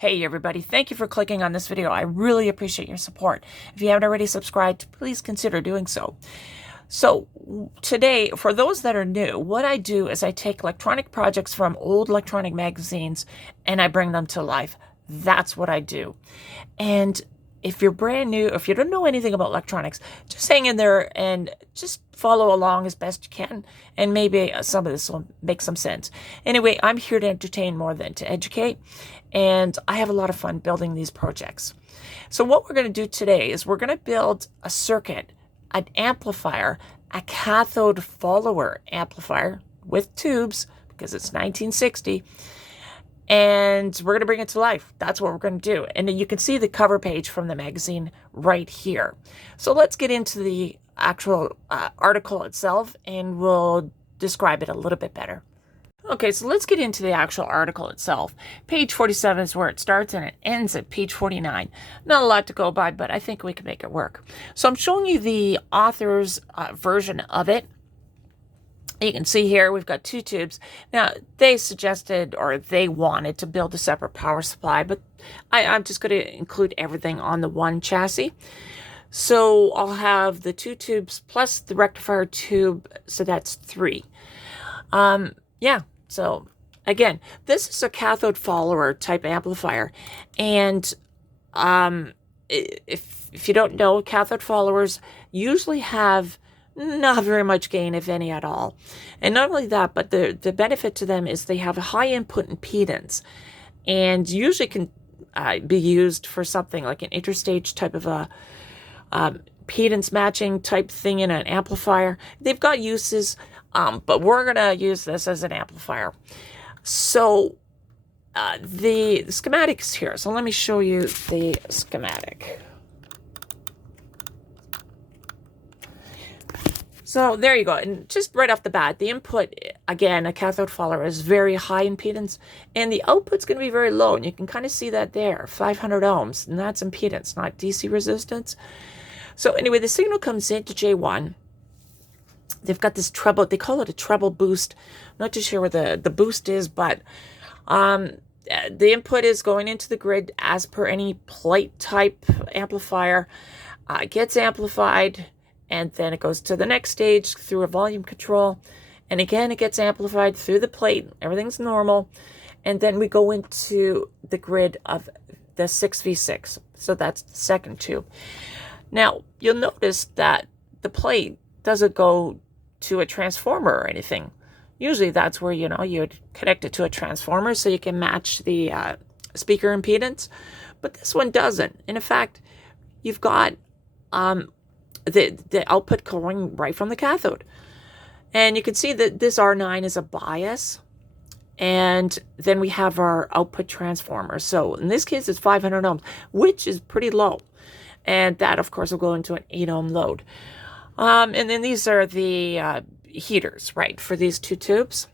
Hey everybody, thank you for clicking on this video. I really appreciate your support. If you haven't already subscribed, please consider doing so. So today, for those that are new, what I do is I take electronic projects from old electronic magazines and I bring them to life. That's what I do. And if you're brand new, if you don't know anything about electronics, just hang in there and just follow along as best you can. And maybe some of this will make some sense. Anyway, I'm here to entertain more than to educate. And I have a lot of fun building these projects. So what we're going to do today is we're going to build a circuit, an amplifier, a cathode follower amplifier with tubes, because it's 1960. And we're going to bring it to life. That's what we're going to do. And you can see the cover page from the magazine right here. So let's get into the actual article itself and we'll describe it a little bit better. Okay, so let's get into the actual article itself. Page 47 is where it starts and it ends at page 49. Not a lot to go by, but I think we can make it work. So I'm showing you the author's version of it. You can see here we've got two tubes. Now, they suggested or they wanted to build a separate power supply, but I'm just going to include everything on the one chassis. So I'll have the two tubes plus the rectifier tube, so that's three. Yeah, so again, this is a cathode follower type amplifier. And if you don't know, cathode followers usually have not very much gain, if any at all. And not only that, but the benefit to them is they have a high input impedance and usually can be used for something like an interstage type of a impedance matching type thing in an amplifier. They've got uses, but we're going to use this as an amplifier. So the schematic is here. So let me show you the schematic. So there you go. And just right off the bat, the input, again, a cathode follower is very high impedance, and the output's going to be very low. And you can kind of see that there, 500 ohms, and that's impedance, not DC resistance. So anyway, the signal comes into J1. They've got this treble, they call it a treble boost. I'm not too sure where the boost is, but the input is going into the grid as per any plate type amplifier. It gets amplified, and then it goes to the next stage through a volume control. And again, it gets amplified through the plate. Everything's normal. And then we go into the grid of the 6v6. So that's the second tube. Now, you'll notice that the plate doesn't go to a transformer or anything. Usually that's where, you'd connect it to a transformer so you can match the speaker impedance. But this one doesn't. And in fact, you've got the output going right from the cathode. And you can see that this R9 is a bias. And then we have our output transformer. So in this case, it's 500 ohms, which is pretty low. And that, of course, will go into an 8 ohm load. And then these are the heaters, right, for these two tubes.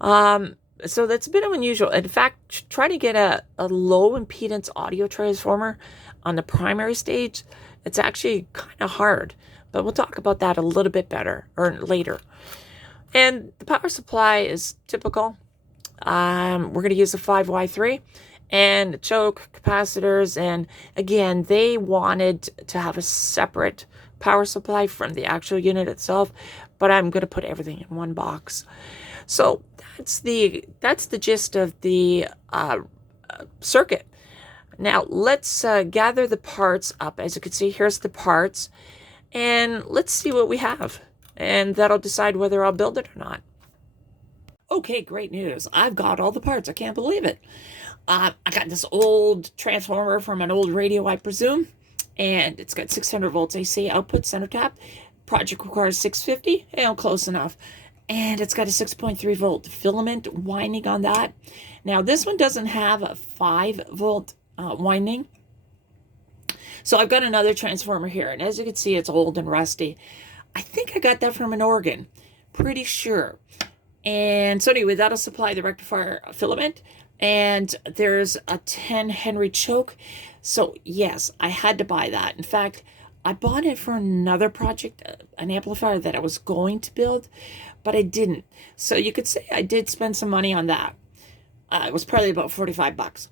So that's a bit unusual. In fact, try to get a low impedance audio transformer on the primary stage. It's actually kind of hard, but we'll talk about that a little bit better or later. And the power supply is typical. We're going to use a 5Y3 and choke capacitors. And again, they wanted to have a separate power supply from the actual unit itself, but I'm going to put everything in one box. So that's the gist of the circuit. Now, let's gather the parts up. As you can see, here's the parts. And let's see what we have. And that'll decide whether I'll build it or not. Okay, great news. I've got all the parts. I can't believe it. I got this old transformer from an old radio, I presume. And it's got 600 volts AC output center tap. Project requires 650. And close enough. And it's got a 6.3 volt filament winding on that. Now, this one doesn't have a 5 volt winding. So I've got another transformer here, and as you can see, it's old and rusty. I think I got that from an organ, pretty sure. And so anyway, that'll supply the rectifier filament, and there's a 10 Henry choke. So yes, I had to buy that. In fact, I bought it for another project, an amplifier that I was going to build, but I didn't. So you could say I did spend some money on that. It was probably about 45 bucks.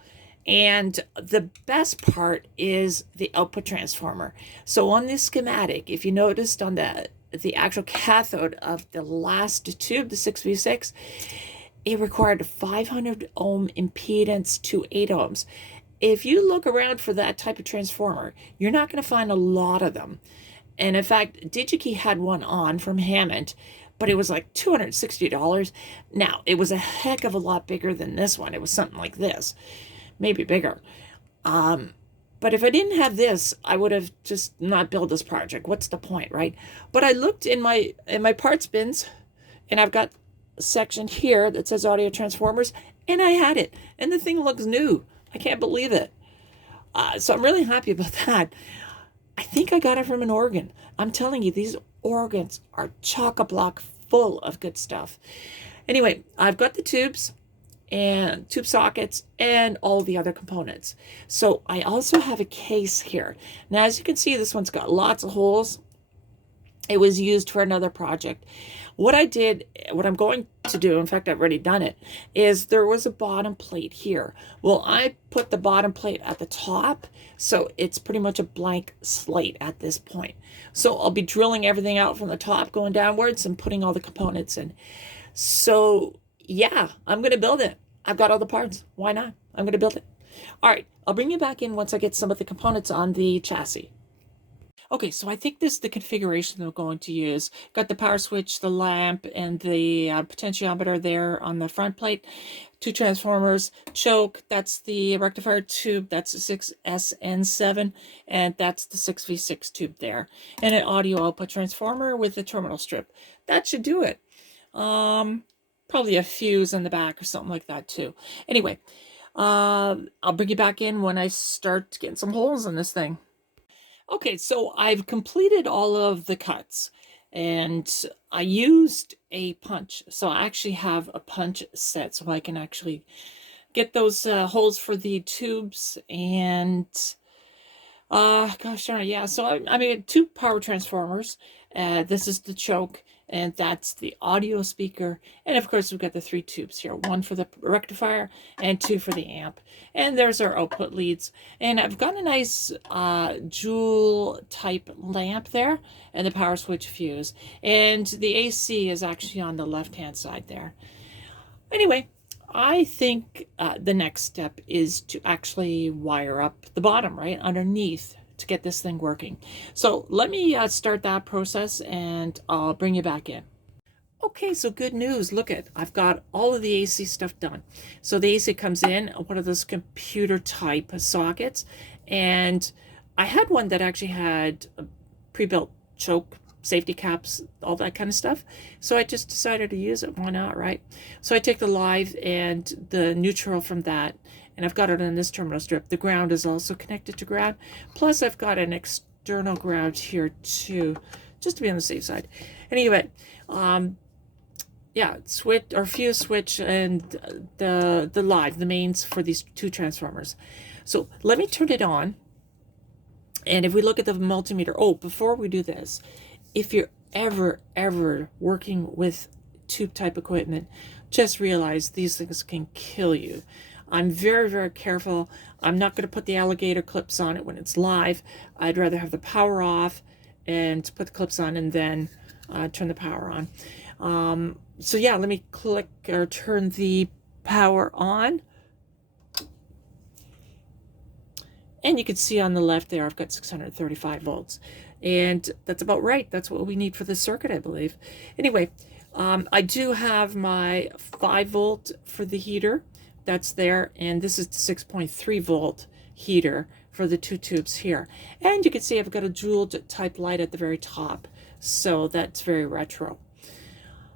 And the best part is the output transformer. So on this schematic, if you noticed on the actual cathode of the last tube, the 6v6, it required 500 ohm impedance to 8 ohms. If you look around for that type of transformer, you're not going to find a lot of them. And in fact, DigiKey had one on from Hammond, but it was like $260. Now, it was a heck of a lot bigger than this one. It was something like this, maybe bigger. But if I didn't have this, I would have just not built this project. What's the point, right? But I looked in my parts bins, and I've got a section here that says audio transformers, and I had it. And the thing looks new. I can't believe it. So I'm really happy about that. I think I got it from an organ. I'm telling you, these organs are chock-a-block full of good stuff. Anyway, I've got the tubes and tube sockets and all the other components. So I also have a case here. Now, as you can see, this one's got lots of holes. It was used for another project. What I'm going to do, in fact, I've already done it, is there was a bottom plate here. Well, I put the bottom plate at the top, so it's pretty much a blank slate at this point. So I'll be drilling everything out from the top, going downwards, and putting all the components in. So yeah, I'm going to build it. I've got all the parts. Why not? I'm going to build it. All right, I'll bring you back in once I get some of the components on the chassis. Okay, so I think this is the configuration we're going to use. Got the power switch, the lamp, and the potentiometer there on the front plate. 2 transformers, choke, that's the rectifier tube, that's the 6SN7, and that's the 6v6 tube there. And an audio output transformer with a terminal strip. That should do it. Probably a fuse in the back or something like that too. Anyway, I'll bring you back in when I start getting some holes in this thing. Okay, so I've completed all of the cuts, and I used a punch. So I actually have a punch set so I can actually get those holes for the tubes. And gosh darn it, yeah. So I made 2 power transformers. This is the choke, and that's the audio speaker. And of course, we've got the 3 tubes here, 1 for the rectifier and 2 for the amp. And there's our output leads. And I've got a nice jewel type lamp there, and the power switch fuse. And the AC is actually on the left-hand side there. Anyway, I think the next step is to actually wire up the bottom, right, underneath, to get this thing working. So let me start that process, and I'll bring you back in. Okay, so good news. Look I've got all of the AC stuff done. So the AC comes in one of those computer type sockets, and I had one that actually had a pre-built choke, safety caps, all that kind of stuff. So I just decided to use it. Why not, right? So I take the live and the neutral from that, and I've got it on this terminal strip. The ground is also connected to ground. Plus, I've got an external ground here too, just to be on the safe side. Anyway, yeah, switch or fuse switch and the live, the mains for these 2 transformers. So let me turn it on. And if we look at the multimeter, oh, before we do this, if you're ever working with tube type equipment, just realize these things can kill you. I'm very careful. I'm not going to put the alligator clips on it when it's live. I'd rather have the power off and put the clips on and then turn the power on. So yeah, let me click or turn the power on. And you can see on the left there, I've got 635 volts. And that's about right. That's what we need for this circuit, I believe. Anyway, I do have my 5 volt for the heater. That's there. And this is the 6.3 volt heater for the 2 tubes here. And you can see I've got a jewel type light at the very top. So that's very retro.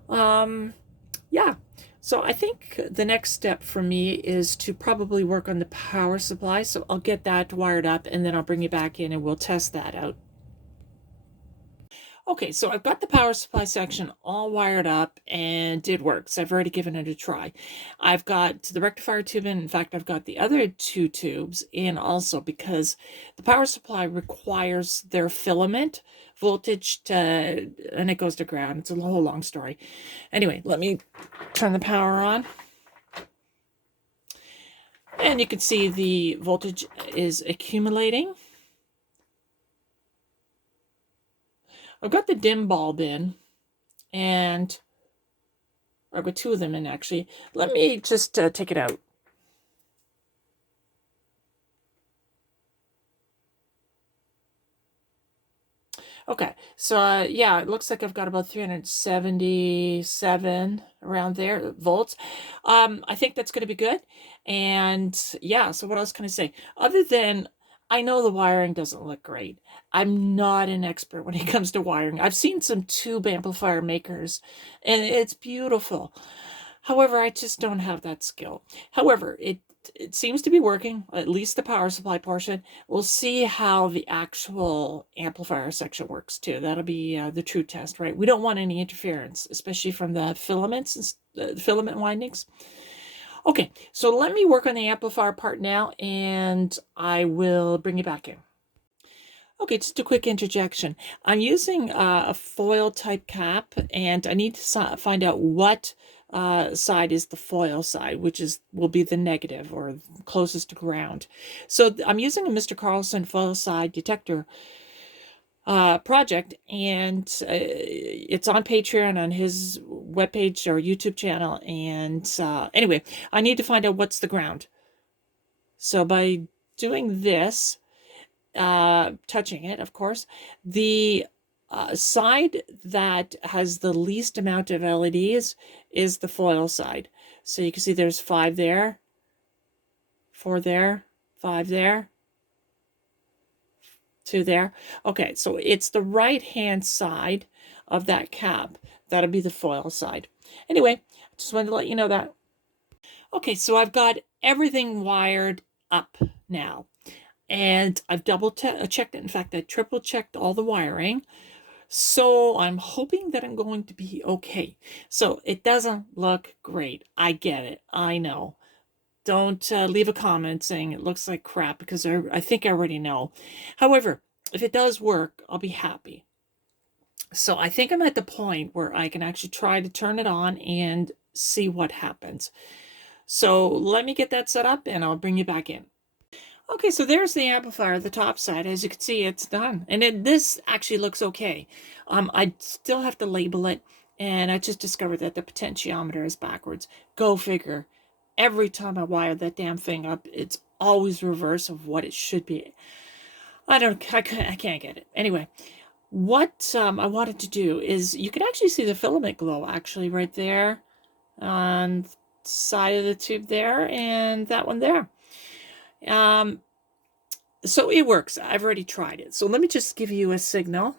Yeah. So I think the next step for me is to probably work on the power supply. So I'll get that wired up, and then I'll bring you back in and we'll test that out. Okay, so I've got the power supply section all wired up and it works. I've already given it a try. I've got the rectifier tube in. In fact, I've got the other 2 tubes in also, because the power supply requires their filament voltage and it goes to ground. It's a whole long story. Anyway, let me turn the power on. And you can see the voltage is accumulating. I've got the dim bulb in, and I've got two of them in actually. Let me just take it out. Okay, so yeah, it looks like I've got about 377 around there volts. I think that's going to be good. And yeah, so what else can I say? Other than I know the wiring doesn't look great. I'm not an expert when it comes to wiring. I've seen some tube amplifier makers, and it's beautiful. However, I just don't have that skill. However, it seems to be working, at least the power supply portion. We'll see how the actual amplifier section works too. That'll be the true test, right? We don't want any interference, especially from the filaments and filament windings. Okay, so let me work on the amplifier part now, and I will bring you back in. Okay, just a quick interjection. I'm using a foil type cap, and I need to find out what side is the foil side, which will be the negative or closest to ground. So I'm using a Mr. Carlson foil side detector project, and it's on Patreon on his webpage or YouTube channel. And anyway, I need to find out what's the ground. So by doing this, touching it, of course, the side that has the least amount of LEDs is the foil side. So you can see there's 5 there, 4 there, 5 there, 2 there. Okay, so it's the right-hand side of that cap. That'll be the foil side. Anyway, just wanted to let you know that. Okay, so I've got everything wired up now. And I've double checked it. In fact, I triple checked all the wiring. So I'm hoping that I'm going to be okay. So it doesn't look great. I get it. I know. Don't leave a comment saying it looks like crap, because I think I already know. However, if it does work, I'll be happy. So I think I'm at the point where I can actually try to turn it on and see what happens. So let me get that set up and I'll bring you back in. Okay, so there's the amplifier, the top side. As you can see, it's done. And this actually looks okay. I still have to label it, and I just discovered that the potentiometer is backwards. Go figure. Every time I wire that damn thing up, it's always reverse of what it should be. I can't get it. Anyway, what I wanted to do is, you can actually see the filament glow actually right there on the side of the tube there, and that one there. So it works. I've already tried it. So let me just give you a signal.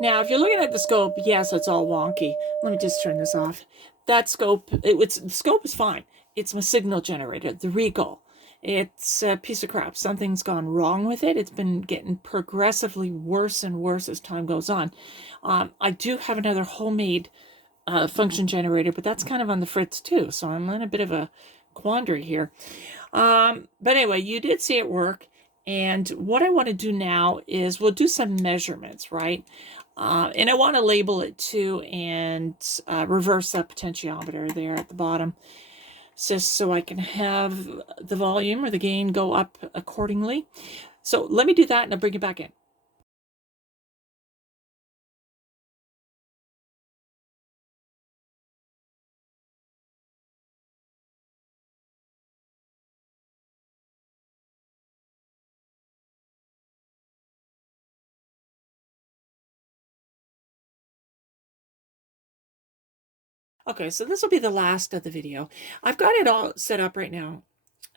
Now, if you're looking at the scope, yes, it's all wonky. Let me just turn this off. That scope, the scope is fine. It's my signal generator, the Regal. It's a piece of crap. Something's gone wrong with it. It's been getting progressively worse and worse as time goes on. I do have another homemade function generator, but that's kind of on the fritz too. So I'm in a bit of a quandary here. But anyway, you did see it work. And what I want to do now is we'll do some measurements, right? And I want to label it too, and reverse that potentiometer there at the bottom, just so I can have the volume or the gain go up accordingly. So let me do that and I'll bring it back in. Okay, so this will be the last of the video. I've got it all set up right now.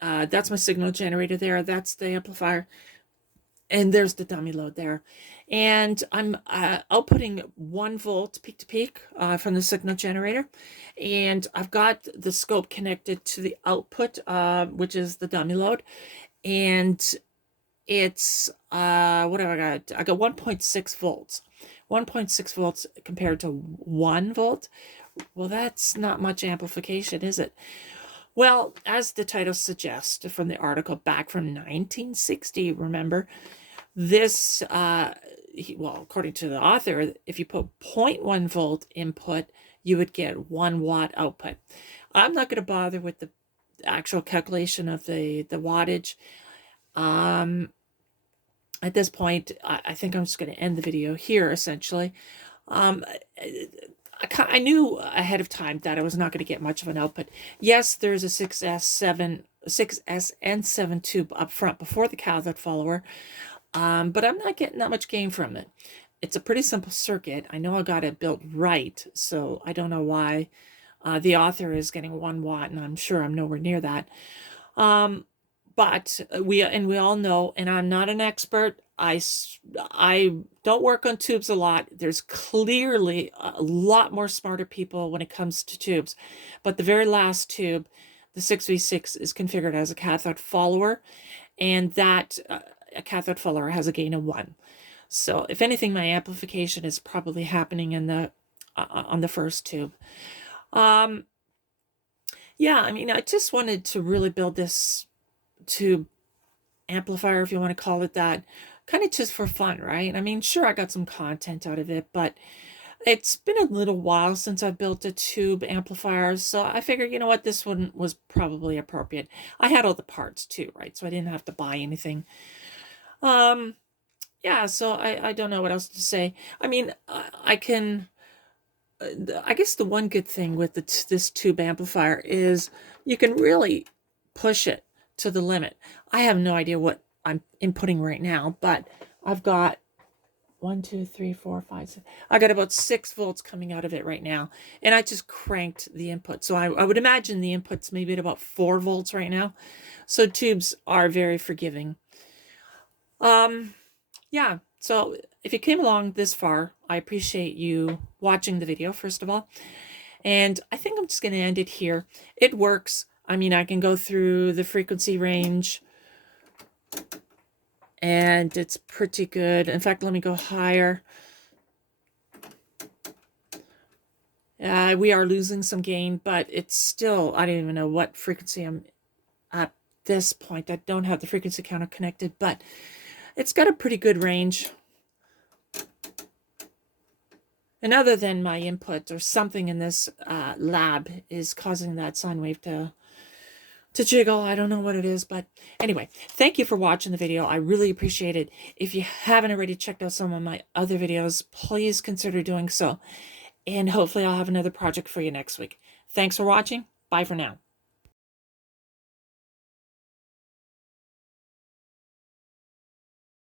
That's my signal generator there. That's the amplifier. And there's the dummy load there. And I'm outputting 1 volt peak to peak from the signal generator. And I've got the scope connected to the output, which is the dummy load. And it's, what have I got? I got 1.6 volts. 1.6 volts compared to 1 volt. Well, that's not much amplification, is it? Well, as the title suggests from the article back from 1960, remember, this, well, according to the author, if you put 0.1 volt input, you would get 1 watt output. I'm not going to bother with the actual calculation of the wattage. At this point, I think I'm just going to end the video here, essentially. I knew ahead of time that I was not going to get much of an output. Yes, there's a 6S and 7 tube up front before the cathode follower, but I'm not getting that much gain from it. It's a pretty simple circuit. I know I got it built right, so I don't know why the author is getting 1 watt, and I'm sure I'm nowhere near that. But we all know, and I'm not an expert. I don't work on tubes a lot. There's clearly a lot more smarter people when it comes to tubes. But the very last tube, the 6V6, is configured as a cathode follower, and that a cathode follower has a gain of 1. So if anything, my amplification is probably happening in the on the first tube. Yeah, I mean, I just wanted to really build this tube amplifier, if you want to call it that, kind of just for fun, right? I mean, sure, I got some content out of it, but it's been a little while since I built a tube amplifier, so I figured, you know what, this one was probably appropriate. I had all the parts too, right? So I didn't have to buy anything. Yeah, so I don't know what else to say. I mean, I can, I guess the one good thing with this tube amplifier is you can really push it to the limit. I have no idea what I'm inputting right now, but I've got 1, 2, 3, 4, 5, 6. I got about 6 volts coming out of it right now, and I just cranked the input. So I would imagine the input's maybe at about 4 volts right now. So tubes are very forgiving. Yeah, so if you came along this far, I appreciate you watching the video, first of all. And I think I'm just going to end it here. It works. I mean, I can go through the frequency range, and it's pretty good. In fact, let me go higher. We are losing some gain, but it's still, I don't even know what frequency I'm at this point. I don't have the frequency counter connected, but it's got a pretty good range. And other than my input or something in this lab is causing that sine wave to jiggle. I don't know what it is, but anyway, thank you for watching the video. I really appreciate it. If you haven't already checked out some of my other videos, please consider doing so. And hopefully I'll have another project for you next week. Thanks for watching. Bye for now.